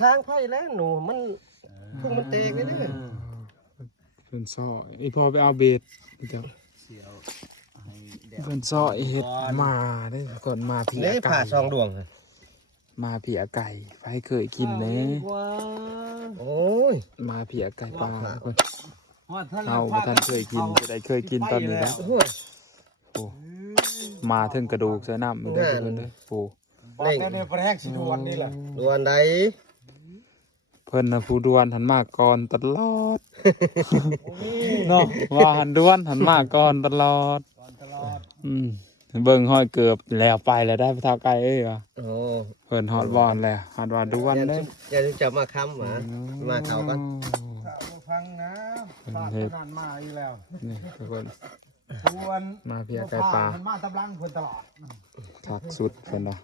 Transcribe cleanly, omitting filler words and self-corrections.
ค้างไผ่แล้วหนูมันพุ่งมันเตกเลยเด้อ เป็นซอไอพอไปเอาเบ็ดเดี๋ยว เสียวให้แดด เป็นซอเห็ดมาได้ก่อนมาผี เด้ ไก่ ผ่าซองดวง มาผีไก่ไปเคยกินเน่ โอ้ย มาผีไก่ปลาคน ท่าน เราท่านเคยกินจะได้เคยกินตอนนี้แล้ว โอ้ย โอ้มาถึงกระดูกใส่น้ำเลยทุกคนเลยโอ้ บ้านเนี่ยประแหงสิดวนนี่แหละ ดวนใด เพิ่นนะผู้ดวนหันมาก่อนตลอดเนาะว่าหันดวนหันมาก่อนตลอด ก่อนตลอด เบิ่งห้อยเกือบแล้วไปแล้วได้พระเท่าไก่เอ้ยวะ โอ้ เพิ่นฮอดบอลแล้วฮอดว่าดวนเลย อย่าจะมาค้ำหมามาเขากัน ฟังนะบ้านนานมาอีแล้ว นี่ทุกคน ชวน มาเพียไก่ปลา มันมาตำลังเพิ่นตลอด คักสุดเพิ่นเนาะ